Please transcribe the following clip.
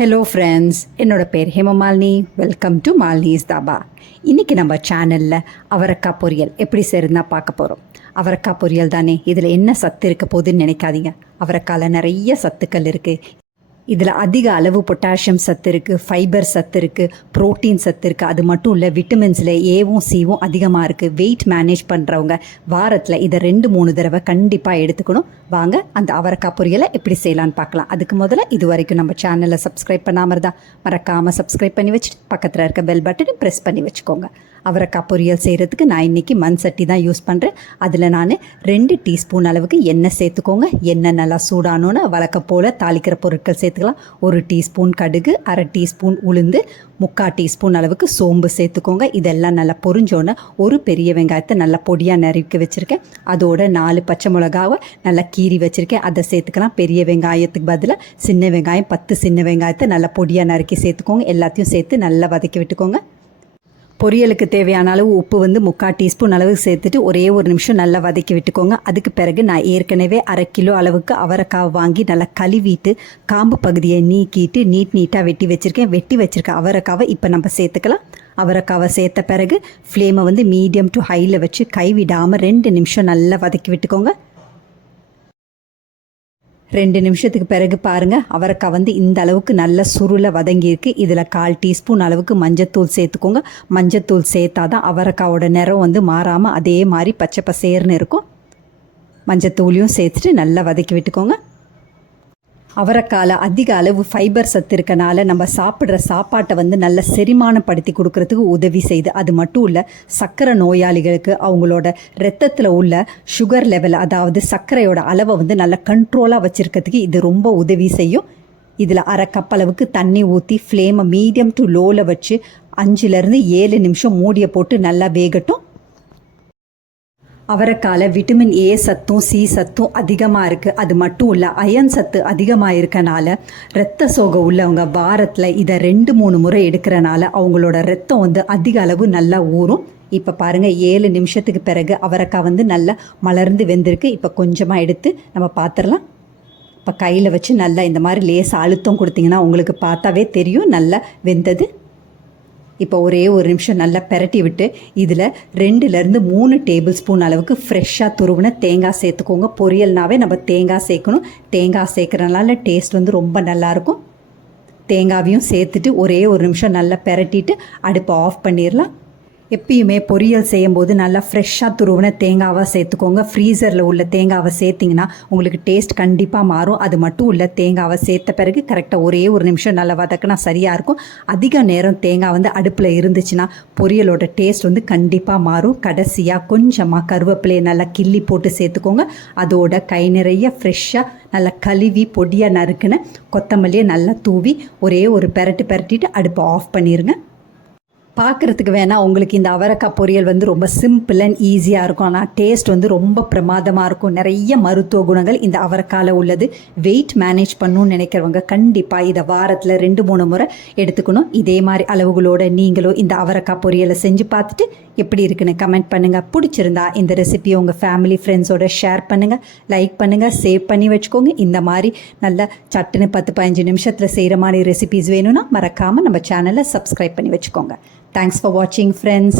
Hello friends, என்னோட பேர் Hemamalini. Welcome to Malini's dhaba. இன்றைக்கி நம்ம சேனலில் அவரைக்காய் பொரியல் எப்படி செய்கிறதுனா பார்க்க போகிறோம். அவரைக்காய் பொரியல் தானே, இதில் என்ன சத்து இருக்க போகுதுன்னு நினைக்காதீங்க. அவரைக்காயில் நிறைய சத்துக்கள் இருக்குது. இதில் அதிக அளவு பொட்டாசியம் சத்து இருக்குது, ஃபைபர் சத்து இருக்குது, ப்ரோட்டீன் சத்து இருக்குது. அது மட்டும் இல்லை, விட்டமின்ஸில் ஏவும் சிவும் அதிகமாக இருக்குது. வெயிட் மேனேஜ் பண்ணுறவங்க வாரத்தில் இதை 2-3 தடவை கண்டிப்பாக எடுத்துக்கணும். வாங்க அந்த அவரைக்காய் பொரியலை எப்படி செய்யலான்னு பார்க்கலாம். அதுக்கு முதல்ல இது வரைக்கும் நம்ம சேனலை சப்ஸ்கிரைப் பண்ணாமல் தான் மறக்காமல் சப்ஸ்கிரைப் பண்ணி வச்சுட்டு பக்கத்தில் இருக்க பெல் பட்டனை ப்ரெஸ் பண்ணி வச்சுக்கோங்க. அவரைக்காய் பொரியல் செய்கிறதுக்கு நான் இன்றைக்கி மண் சட்டி தான் யூஸ் பண்ணுறேன். அதில் நான் 2 டீஸ்பூன் அளவுக்கு எண்ணெய் சேர்த்துக்கோங்க. எண்ணெய் நல்லா சூடானோன்னு வழக்கம் போல் தாளிக்கிற பொருட்கள் சேர்த்துக்கலாம். 1 டீஸ்பூன் கடுகு, 1/2 டீஸ்பூன் உளுந்து, 3/4 டீஸ்பூன் அளவுக்கு சோம்பு சேர்த்துக்கோங்க. இதெல்லாம் நல்லா பொரிஞ்சோன்னே ஒரு பெரிய வெங்காயத்தை நல்லா பொடியாக நறுக்கி வச்சுருக்கேன். அதோட 4 பச்சை மிளகாவை நல்லா கீறி வச்சுருக்கேன், அதை சேர்த்துக்கலாம். பெரிய வெங்காயத்துக்கு பதிலாக சின்ன வெங்காயம் 10 சின்ன வெங்காயத்தை நல்லா பொடியாக நறுக்கி சேர்த்துக்கோங்க. எல்லாத்தையும் சேர்த்து நல்லா வதக்கி விட்டுக்கோங்க. பொரியலுக்கு தேவையான அளவு உப்பு 3/4 டீஸ்பூன் அளவுக்கு சேர்த்துட்டு ஒரே ஒரு நிமிஷம் நல்லா வதக்கி விட்டுக்கோங்க. அதுக்கு பிறகு நான் ஏற்கனவே 1/2 கிலோ அளவுக்கு அவரைக்காய் வாங்கி நல்லா கழுவிட்டு காம்பு பகுதியை நீக்கிட்டு நீட்டாக வெட்டி வச்சுருக்க அவரைக்காவை இப்போ நம்ம சேர்த்துக்கலாம். அவரைக்காவை சேர்த்த பிறகு ஃப்ளேமை மீடியம் டு ஹையில் வச்சு கைவிடாமல் 2 நிமிஷம் நல்லா வதக்கி விட்டுக்கோங்க. 2 நிமிஷத்துக்கு பிறகு பாருங்கள், அவரைக்காய் இந்த அளவுக்கு நல்ல சுருளை வதங்கியிருக்கு. இதில் 1/4 டீஸ்பூன் அளவுக்கு மஞ்சத்தூள் சேர்த்துக்கோங்க. மஞ்சத்தூள் சேர்த்தா தான் அவரைக்காவோட நிறம் மாறாமல் அதே மாதிரி பச்சை பசேர்னு இருக்கும். மஞ்சத்தூளையும் சேர்த்துட்டு நல்லா வதக்கி விட்டுக்கோங்க. அவரைக்காயில் அதிக அளவு ஃபைபர் சத்து இருக்கனால நம்ம சாப்பிட்ற சாப்பாட்டை நல்ல செரிமானப்படுத்தி கொடுக்கறதுக்கு உதவி செய்யுது. அது மட்டும் இல்லை, சர்க்கரை நோயாளிகளுக்கு அவங்களோட ரத்தத்தில் உள்ள சுகர் லெவல், அதாவது சர்க்கரையோட அளவை நல்ல கண்ட்ரோலாக வச்சுருக்கிறதுக்கு இது ரொம்ப உதவி செய்யும். இதில் 1/2 கப் அளவுக்கு தண்ணி ஊற்றி ஃப்ளேமை மீடியம் டு லோவில் வச்சு 5-7 நிமிஷம் மூடியை போட்டு நல்லா வேகட்டும். அவரைக்காயில் விட்டமின் ஏ சத்தும் சி சத்தும் அதிகமாக இருக்குது. அது மட்டும் இல்லை, அயன் சத்து அதிகமாக இருக்கனால இரத்த சோகை உள்ளவங்க வாரத்தில் இதை 2-3 முறை எடுக்கிறனால அவங்களோட ரத்தம் அதிக அளவு நல்லா ஊறும். இப்போ பாருங்கள், 7 நிமிஷத்துக்கு பிறகு அவரைக்காய் நல்லா மலர்ந்து வெந்திருக்கு. இப்போ கொஞ்சமாக எடுத்து நம்ம பார்த்துடலாம். இப்போ கையில் வச்சு நல்லா இந்த மாதிரி லேசாக அழுத்தம் கொடுத்திங்கன்னா உங்களுக்கு பார்த்தாவே தெரியும் நல்லா வெந்தது. இப்போ ஒரே ஒரு நிமிஷம் நல்லா பெரட்டி விட்டு இதில் 2-3 டேபிள் ஸ்பூன் அளவுக்கு ஃப்ரெஷ்ஷாக துருவின தேங்காய் சேர்த்துக்கோங்க. பொரியல்னாவே நம்ம தேங்காய் சேர்க்கணும். தேங்காய் சேர்க்குறதுனால டேஸ்ட் ரொம்ப நல்லாயிருக்கும். தேங்காவையும் சேர்த்துட்டு ஒரே ஒரு நிமிஷம் நல்லா பெரட்டிட்டு அடுப்பை ஆஃப் பண்ணிடலாம். எப்பயுமே பொரியல் செய்யும்போது நல்லா ஃப்ரெஷ்ஷாக துருவின தேங்காவாக சேர்த்துக்கோங்க. ஃப்ரீசரில் உள்ள தேங்காவை சேர்த்திங்கன்னா உங்களுக்கு டேஸ்ட் கண்டிப்பாக மாறும். அது மட்டும் இல்லை, தேங்காவை சேர்த்த பிறகு கரெக்டாக ஒரே ஒரு நிமிஷம் நல்லா வதக்கினா சரியாக இருக்கும். அதிக நேரம் தேங்காய் அடுப்பில் இருந்துச்சுன்னா பொரியலோட டேஸ்ட் கண்டிப்பாக மாறும். கடைசியாக கொஞ்சமாக கருவேப்பிலையை நல்லா கிள்ளி போட்டு சேர்த்துக்கோங்க. அதோட கை நிறைய ஃப்ரெஷ்ஷாக நல்லா கழுவி பொடியாக நறுக்குன்னு கொத்தமல்லியை நல்லா தூவி ஒரே ஒரு பெரட்டிட்டு அடுப்பை ஆஃப் பண்ணிடுங்க. பார்க்குறதுக்கு வேணால் உங்களுக்கு இந்த அவரைக்காய் பொரியல் ரொம்ப சிம்பிள் அண்ட் ஈஸியாக இருக்கும். ஆனால் டேஸ்ட் ரொம்ப பிரமாதமாக இருக்கும். நிறைய மருத்துவ குணங்கள் இந்த அவரைக்காயில் உள்ளது. வெயிட் மேனேஜ் பண்ணணும்னு நினைக்கிறவங்க கண்டிப்பாக இதை வாரத்தில் 2-3 முறை எடுத்துக்கணும். இதே மாதிரி அளவுகளோடு நீங்களும் இந்த அவரைக்காய் பொரியலை செஞ்சு பார்த்துட்டு எப்படி இருக்குன்னு கமெண்ட் பண்ணுங்கள். பிடிச்சிருந்தா இந்த ரெசிபியை உங்கள் ஃபேமிலி ஃப்ரெண்ட்ஸோட ஷேர் பண்ணுங்கள், லைக் பண்ணுங்கள், சேவ் பண்ணி வச்சுக்கோங்க. இந்த மாதிரி நல்ல சட்டுன்னு 10-15 நிமிஷத்தில் செய்கிற மாதிரி ரெசிபிஸ் வேணும்னா மறக்காமல் நம்ம சேனலை சப்ஸ்கிரைப் பண்ணி வச்சுக்கோங்க. Thanks for watching, friends.